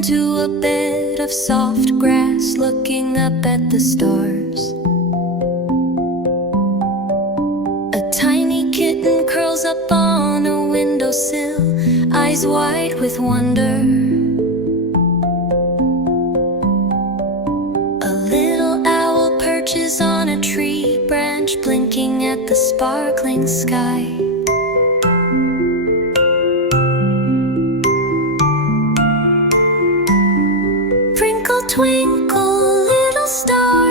into a bed of soft grass, looking up at the stars. A tiny kitten curls up on a windowsill, eyes wide with wonder. A little owl perches on a tree branch, blinking at the sparkling sky. Twinkle, twinkle, little star,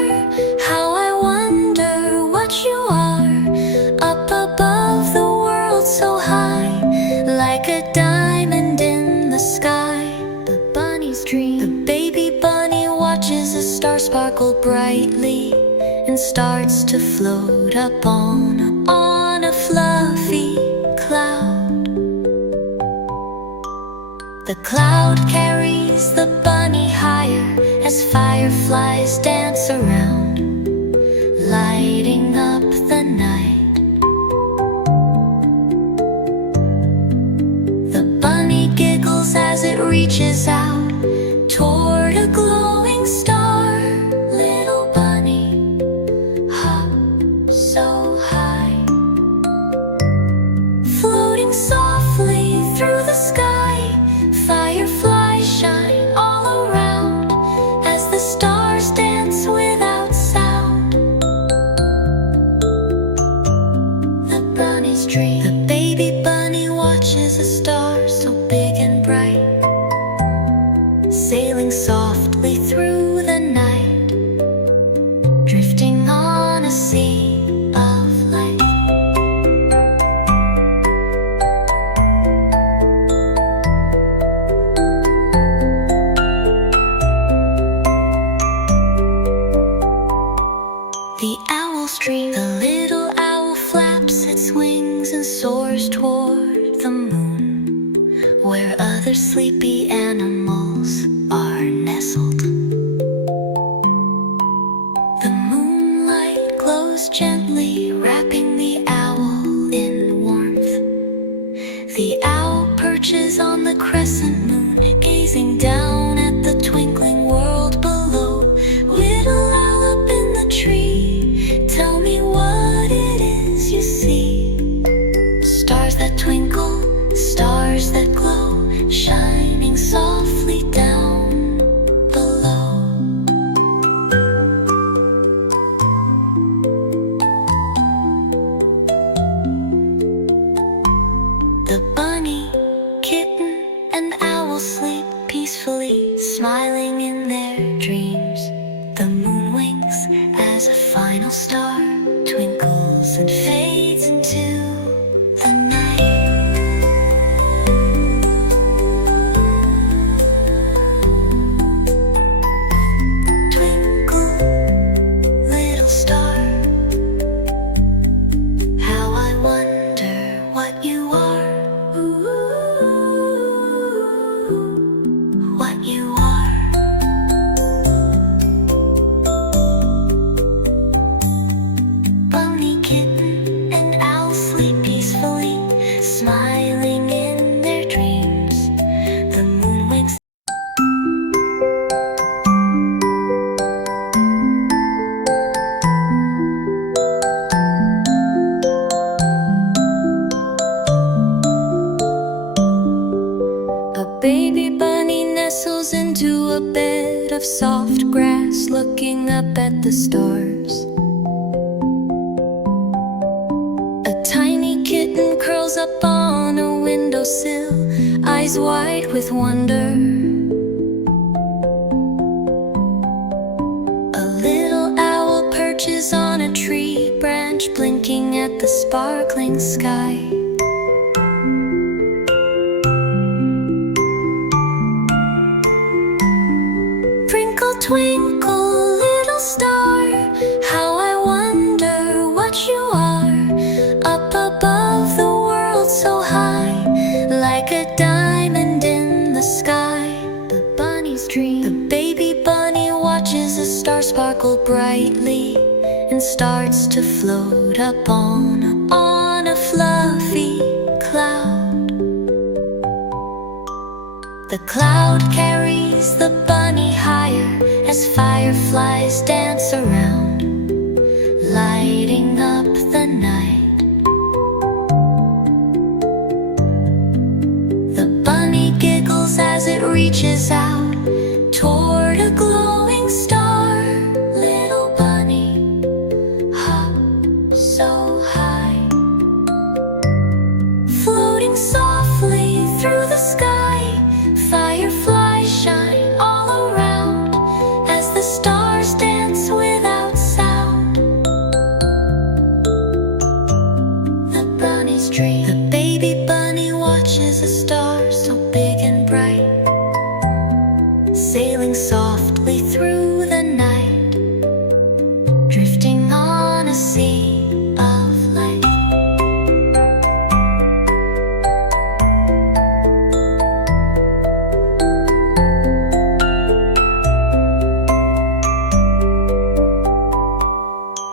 how I wonder what you are. Up above the world so high, like a diamond in the sky. The bunny's dream. The baby bunny watches a star sparkle brightly and starts to float up on a fluffy cloud. The cloud carries the bunny higher as fireflies dance around, lighting up the night. The bunny giggles as it reaches out toward a glowing star. Little bunny, hop so high, floating softly through the sky. Fireflies shine all around as the stars dance without sound. The bunny's dream. The baby bunny watches a star so big and bright, sailing softly through the night, drifting on a sea of light. The owl's dream. The little owl flaps its wings and soars toward the moon, where other sleepy animals are nestled. The moonlight glows gently, wrapping the owl in warmth. The owl perches on the crescent moon, gazing down at the twinkling world below. Little owl up in the tree, tell me what it is you see. Stars that twinkle, stars that glow, shining softly down below. The bunny, kitten, and owl sleep peacefully, smiling in their dreams. The moon winks as a final star twinkles and fades into the night. Twinkle, little star, how I wonder what you are. What you are. Bunny, kitten, and owl sleep peacefully, smiling in their dreams. The moon winks. A baby bunny nestles into a bed of soft grass, looking up at the stars. A tiny kitten curls up on a windowsill, eyes wide with wonder. A little owl perches on a tree branch, blinking at the sparkling sky. Twinkle, twinkle, little star, how I wonder what you are. Up above the world so high, like a diamond in the sky. The bunny's dream. The baby bunny watches a star sparkle brightly and starts to float up on a fluffy cloud. The cloud carries the bunny higher as fireflies dance around, lighting up the night. The bunny giggles as it reaches out toward a glowing star. Little bunny, hop so high, floating softly through the sky. Fireflies shine all around as the stars dance without sound. The bunny's dream. The baby bunny watches a star so big and bright, sailing softly through the night, drifting on a sea of light.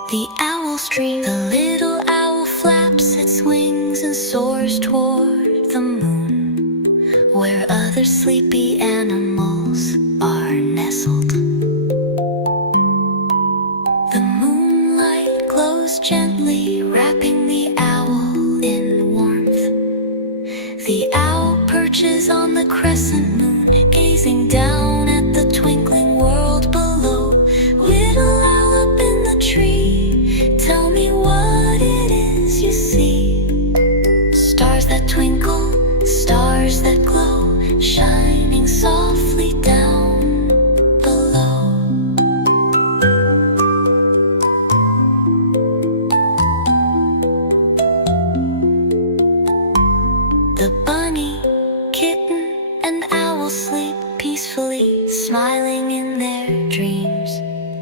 The owl's dream. The little owl flaps its wings and soars toward the moon, where other sleepy animals are nestled. The moonlight glows gently, wrapping the owl in warmth. The owl perches on the crescent moon, gazing down at the twinkling world below. Little owl up in the tree, tell me what it is you see. Stars that twinkle, stars that glow, shining softly down below. The bunny, kitten, and owl sleep peacefully, smiling in their dreams.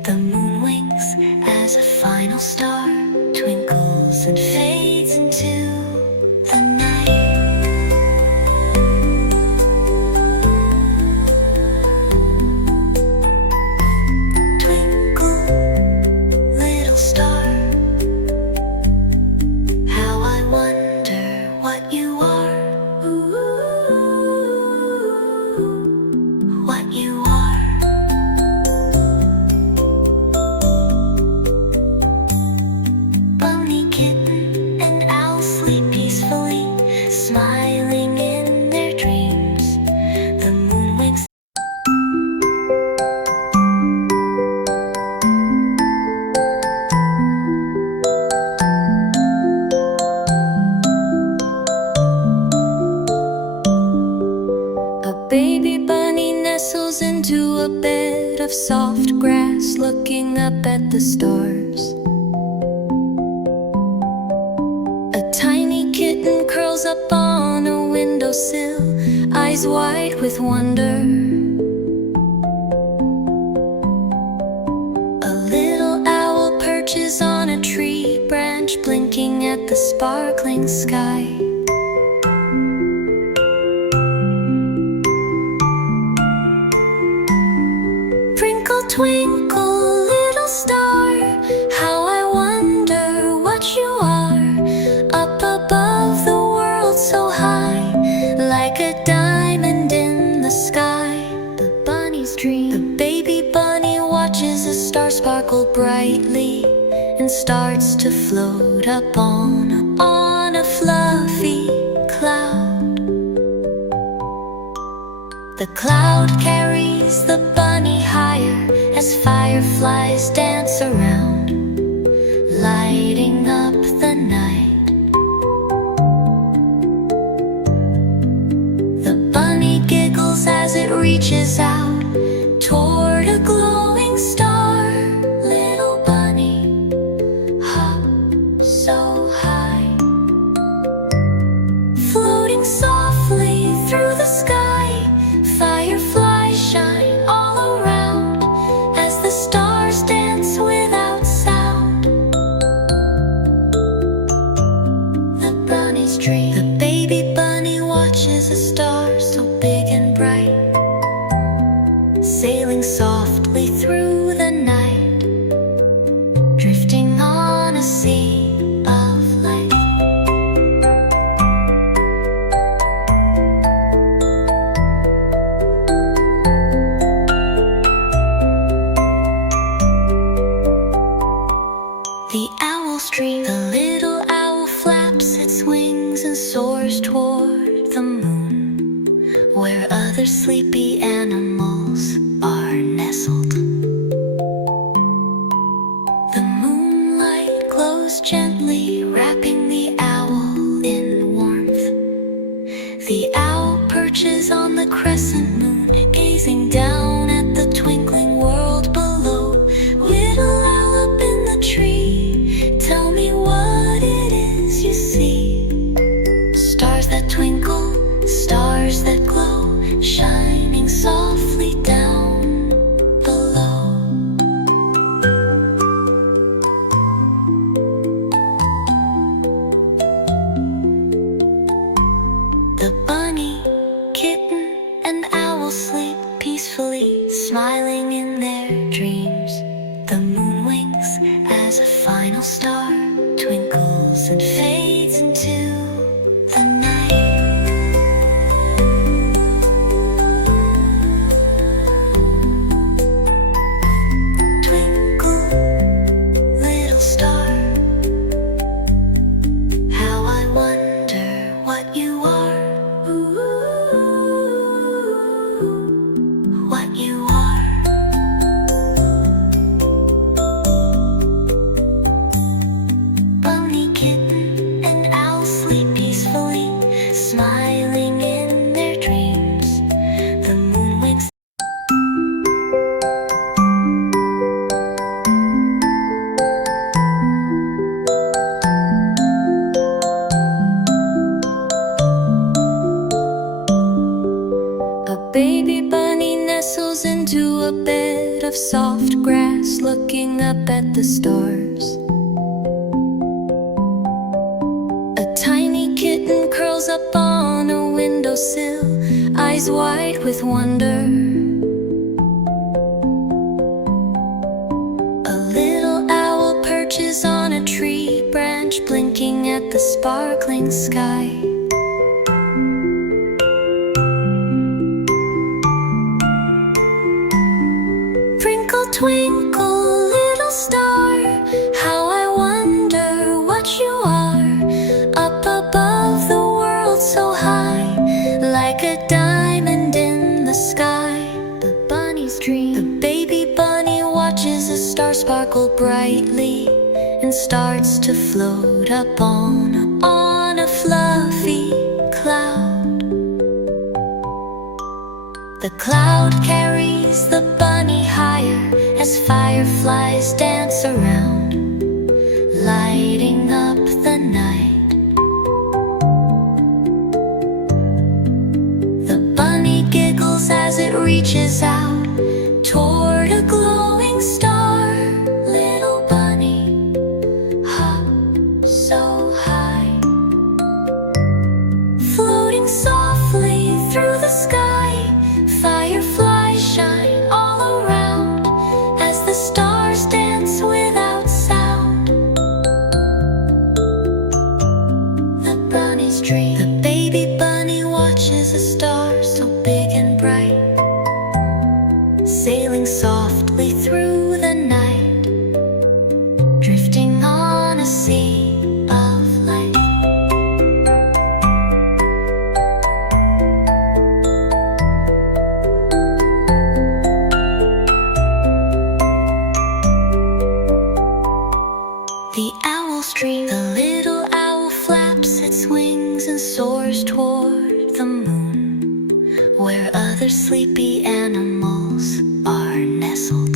The moon winks as a final star twinkles and fades into the night. Twinkle, little star, how I wonder what you are. Ooh, what you are. Bunny, kitten, and owl sleep peacefully, smiling in their dreams. The moon winks. A baby bunny nestles into a bed of soft grass, looking up at the stars. A tiny kitten curls up on a windowsill, eyes wide with wonder. A little owl perches on a tree branch, blinking at the sparkling sky. Twinkle, twinkle, little star, how I wonder what you are. Up above the world so high, like a diamond in the sky. The bunny's dream. The baby bunny watches a star sparkle brightly and starts to float up on a fluffy cloud. The cloud carries the bunny higher as fireflies dance around, lighting up the night. The bunny giggles as it reaches out toward a glowing star. Little bunny, hop so high, floating softly through the sky. Fireflies shine all around as the stars dance without sound. The bunny's dream. The baby bunny watches a star so big and bright, sailing softly through the night, drifting on a sea of light. sleepy animals are nestled. The moonlight glows gently, wrapping the owl in warmth. The owl perches on the crescent moon, gazing down at the twinkling world below. Little owl up in the tree, tell me what it is you see. Stars that twinkle, stars that glow, shining softly down below. The bunny, kitten, and owl sleep peacefully, smiling in their dreams. The moon winks as a final star twinkles and fades into the night. Twinkle, little star, how I wonder what you are. Ooh, what you are. Bunny, kitten, and owl sleep peacefully, smiling in their dreams. The moon winks. A baby bunny nestles into a bed of soft grass, looking up at the stars. A tiny kitten curls up on a windowsill, eyes wide with wonder. A little owl perches on a tree branch, blinking at the sparkling sky. Twinkle, twinkle, little star, how I wonder what you are. Up above the world so high, like a diamond in the sky. The bunny's dream. The baby bunny watches a star sparkle brightly and starts to float up on a fluffy cloud. The cloud carries the bunny higher as fireflies dance around, lighting up the night. The bunny giggles as it reaches out toward a glowing star. Little bunny, hop so high, floating softly through the sky. Fireflies shine all around as the stars dance without sound. The bunny's dream. The baby bunny watches a star so big and bright, sailing softly through the night, drifting on a sea of light. The owl's dream. The little owl flaps its wings and soars toward the moon, where other sleepy animals are nestled.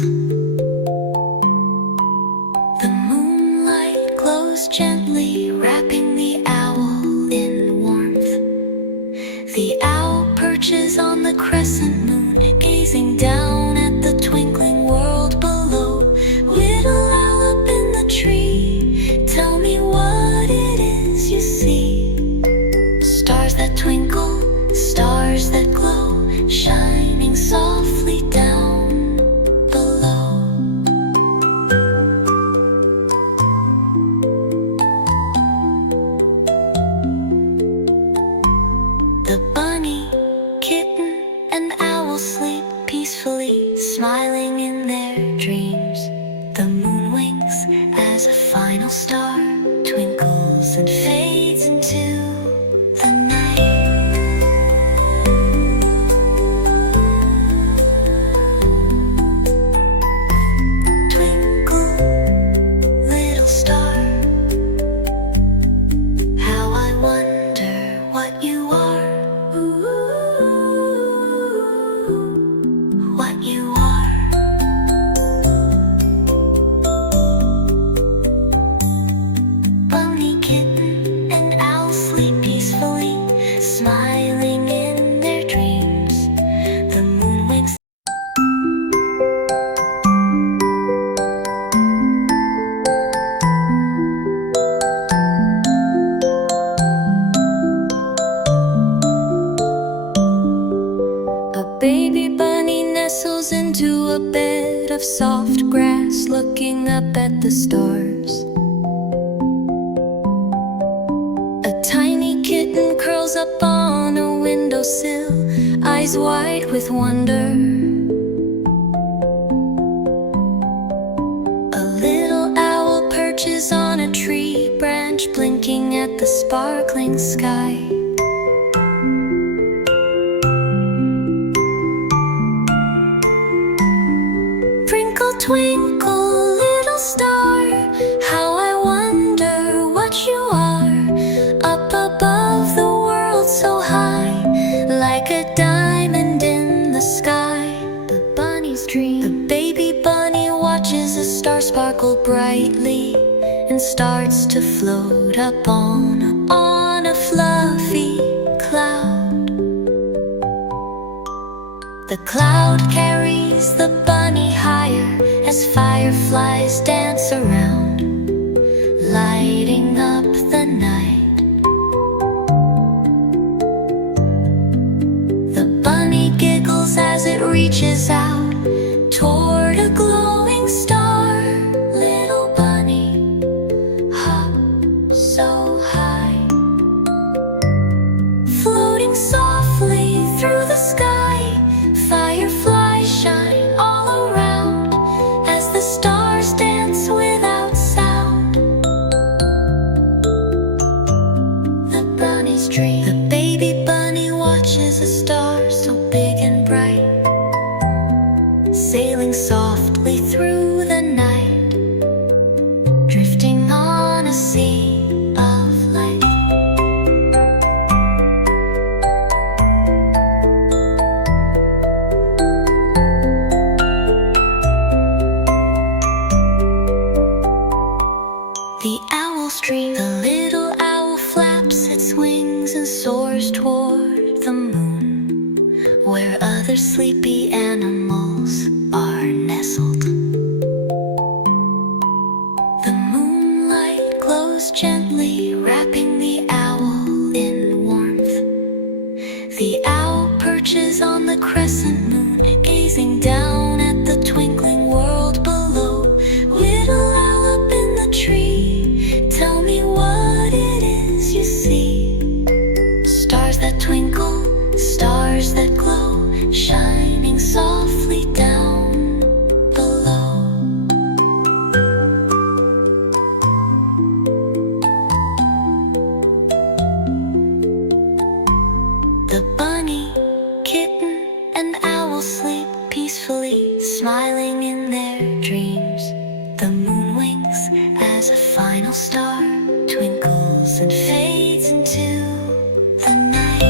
The moonlight glows gently, wrapping the owl in warmth. The owl perches on the crescent moon, gazing down at the twinkling world below. Little owl up in the tree, tell me what it is you see. Stars that twinkle, stars that glow, shining softly down below. The bunny, kitten, and owl sleep peacefully, smiling in their dreams. The moon winks as a final star twinkles and fades into the night. baby bunny nestles into a bed of soft grass, looking up at the stars. A tiny kitten curls up on a windowsill, eyes wide with wonder. A little owl perches on a tree branch, blinking at the sparkling sky. Twinkle, twinkle, little star, how I wonder what you are. Up above the world so high, like a diamond in the sky. The bunny's dream. The baby bunny watches a star sparkle brightly and starts to float up on a fluffy cloud. The cloud carries the bunny higher as fireflies dance around, lighting up the night. The bunny giggles as it reaches out toward a glowing star. Little bunny, hop so high, floating softly through the sky. Fireflies shine all around as the stars dance without sound. The bunny's dream. The baby bunny watches a star so big and bright, sailing softly through the night, drifting on a sea of light. The owl's dream. The little owl flaps its wings and soars toward the moon, where other sleepy animals are nestled. The moonlight glows gently, wrapping the owl in warmth. The owl perches on the crescent moon, gazing down at the twinkling world below. Little owl up in the tree, tell me what it is you see. Stars that twinkle, stars that glow, shining softly down below. The bunny, kitten, and owl sleep peacefully, smiling in their dreams. The moon winks as a final star twinkles and fades into the night.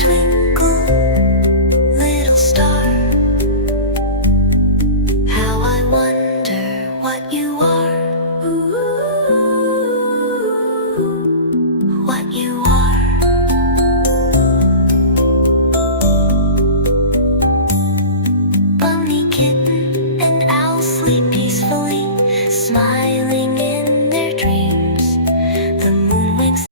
Twinkle, little star, how I wonder what you are. What you are. Bunny, kitten, and owl sleep peacefully, smiling in their dreams. The moon winks.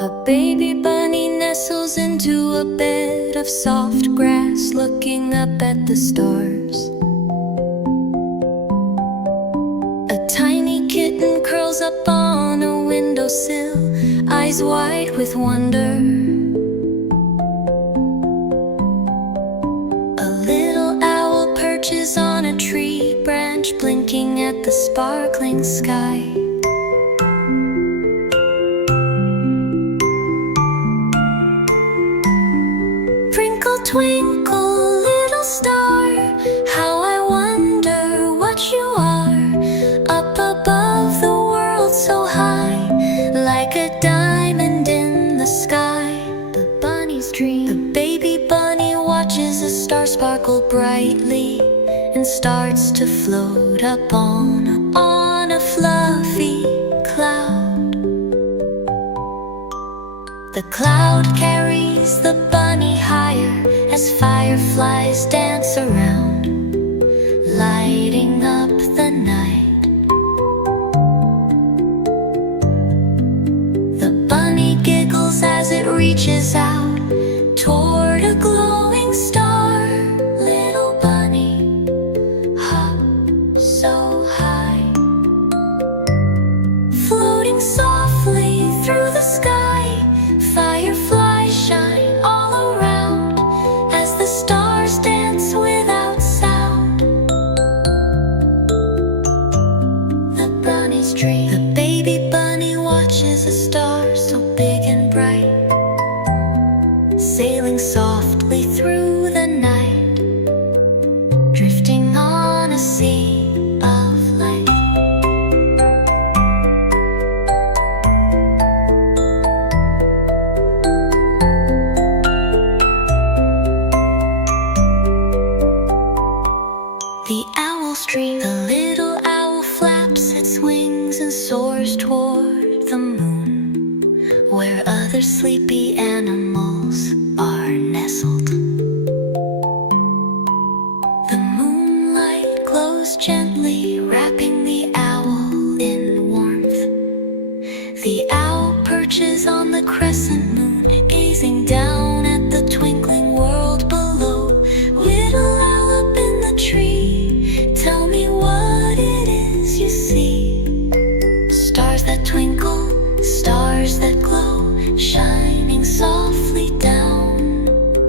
A baby bunny nestles into a bed of soft grass, looking up at the stars. A tiny kitten curls up on a windowsill, eyes wide with wonder. A little owl perches on a tree branch, blinking at the sparkling sky. Twinkle, twinkle, little star, how I wonder what you are. Up above the world so high, like a diamond in the sky. The bunny's dream. The baby bunny watches a star sparkle brightly and starts to float up on a fluffy cloud. The cloud carries the bunny higher as fireflies dance around, lighting up the night. The bunny giggles as it reaches out toward a glowing star. Little bunny, hop so high, floating softly through the sky. Fireflies shine all around as the stars dance without sound. The bunny's dream. The baby bunny watches a star so big and bright, sailing softly through the night, drifting on a sea of light. The owl's dream. The little owl flaps its wings and soars toward the moon, where other sleepy animals are nestled. The moonlight glows gently, wrapping the owl in warmth. The owl perches on the crescent moon, gazing down at the twinkling world below. Little owl up in the tree, tell me what it is you see. Stars that twinkle, stars that glow, shining softly down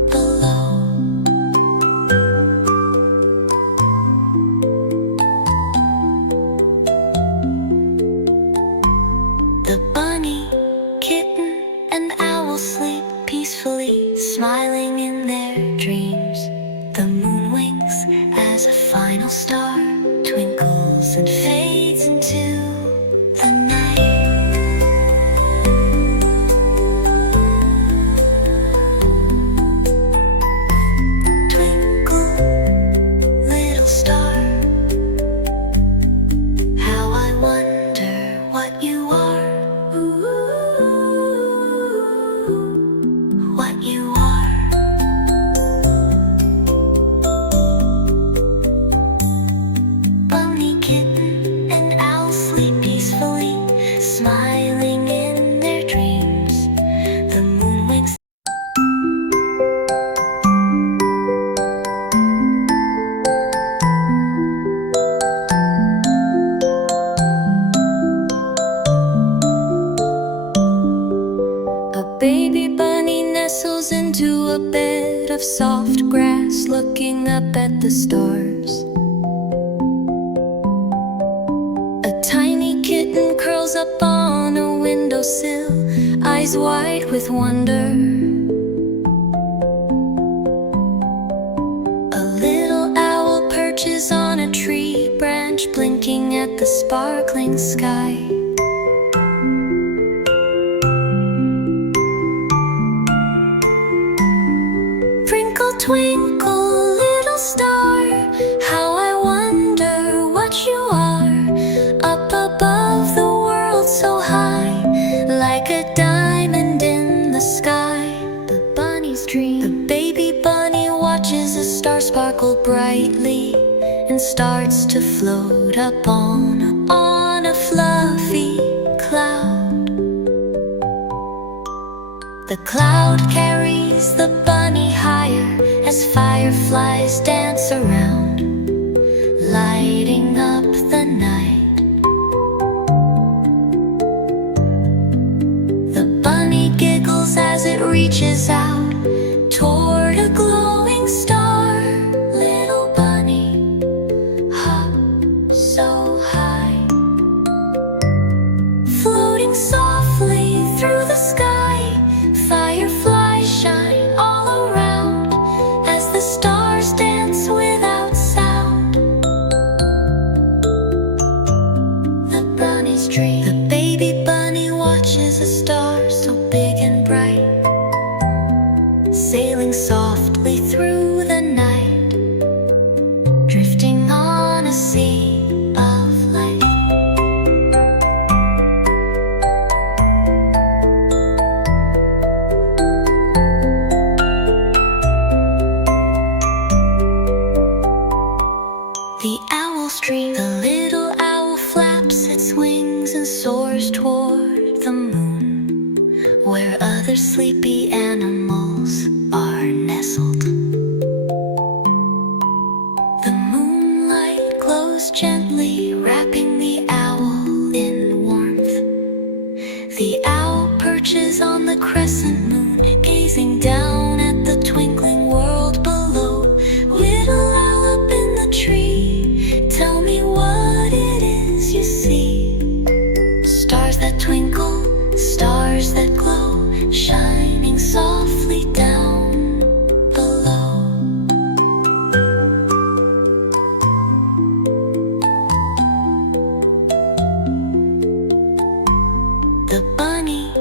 below. The bunny, kitten, and owl sleep peacefully, smiling in their dreams. The moon winks as a final star twinkles and fades into the night. Twinkle, little star, how I wonder what you are. Ooh, what you are. Bunny, kitten, and owl sleep peacefully, smiling in their dreams. The moon winks. A baby bunny nestles into a bed of soft grass, looking up at the stars. A tiny kitten curls up on a windowsill, eyes wide with wonder. A little owl perches on a tree branch, blinking at the sparkling sky. Twinkle, twinkle, little star, how I wonder what you are. Up above the world so high, like a diamond in the sky. The bunny's dream. The baby bunny watches a star sparkle brightly and starts to float up on a fluffy cloud. The cloud carries the bunny higher as fireflies dance around, lighting up the night. The bunny giggles as it reaches out toward a glowing star. Little bunny, hop so high, floating softly through the sky. Fireflies shine all around as the stars dance without sound. The bunny's dream. The baby bunny watches a star so big and bright, sailing softly through the night, drifting on a sea of light. sleepy animals are nestled. The moonlight glows gently, wrapping the owl in warmth. The owl perches on the crescent moon, gazing down at the twinkling world below. Little owl up in the tree, tell me what it is you see. Stars that twinkle, stars that glow, shining softly down below. The bunny,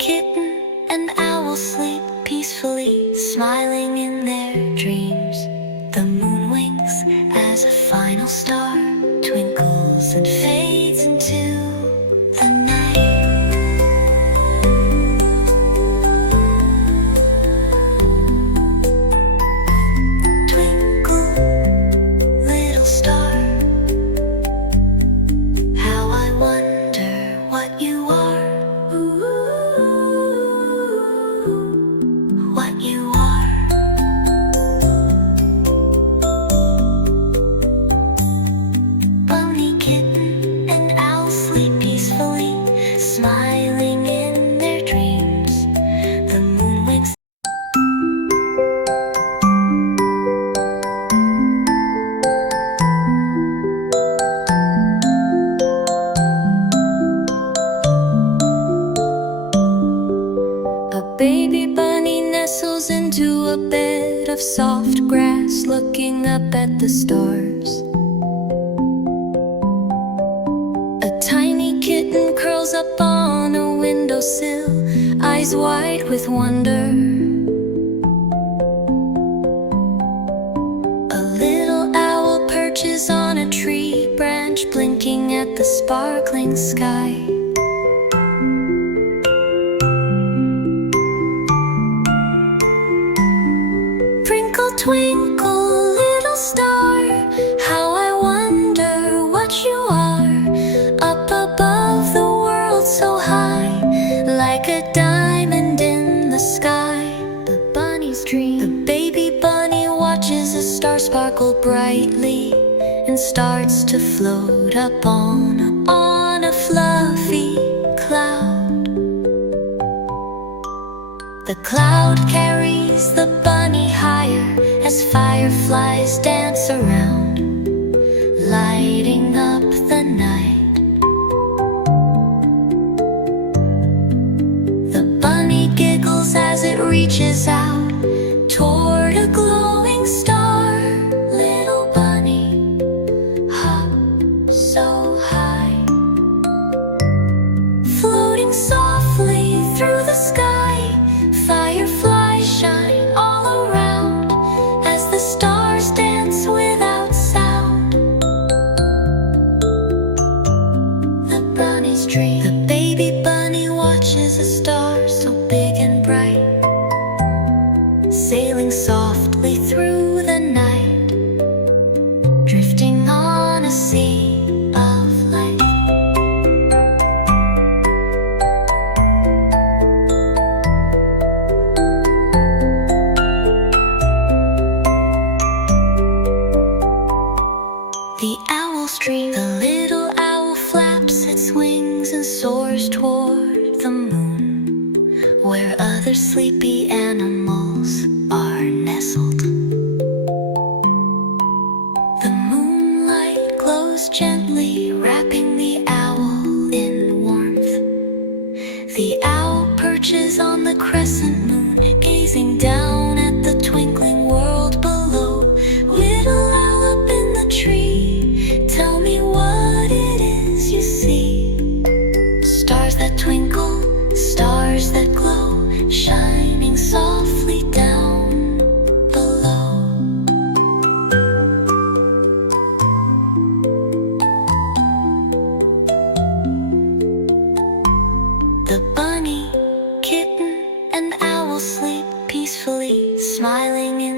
kitten, and owl sleep peacefully, smiling in their dreams. The moon winks as a final star twinkles and fades into the night. Twinkle, little star, how I wonder what you are. What you are. Bunny, kitten, and owl sleep peacefully, smiling in their dreams. The moon winks. A baby bunny nestles into a bed of soft grass, looking up at the stars. A tiny kitten curls up on a windowsill, eyes wide with wonder. A little owl perches on a tree branch, blinking at the sparkling sky. Twinkle, twinkle, little star, how I wonder what you are. Up above the world so high, like a diamond in the sky. The bunny's dream. The baby bunny watches a star sparkle brightly and starts to float up on a fluffy cloud. The cloud carries the bunny higher as fireflies dance around, lighting up the night. The bunny giggles as it reaches out toward a glowing star. Little bunny, hop so high, floating softly through the sky. Fireflies shine all around as the stars dance without sound. The bunny's dream. The baby bunny watches a star so big and bright, sailing softly through the night, drifting on a sea of light. The owl's dream. The little owl flaps its wings and soars toward the moon, where other sleepy animals are nestled. The moonlight glows gently, wrapping the owl in warmth. The owl perches on the crescent moon, gazing down at the twinkling world below. Little owl up in the tree, tell me what it is you see. Stars that twinkle, stars that glow, shining softly down below. The bunny, kitten, and owl sleep peacefully, smiling in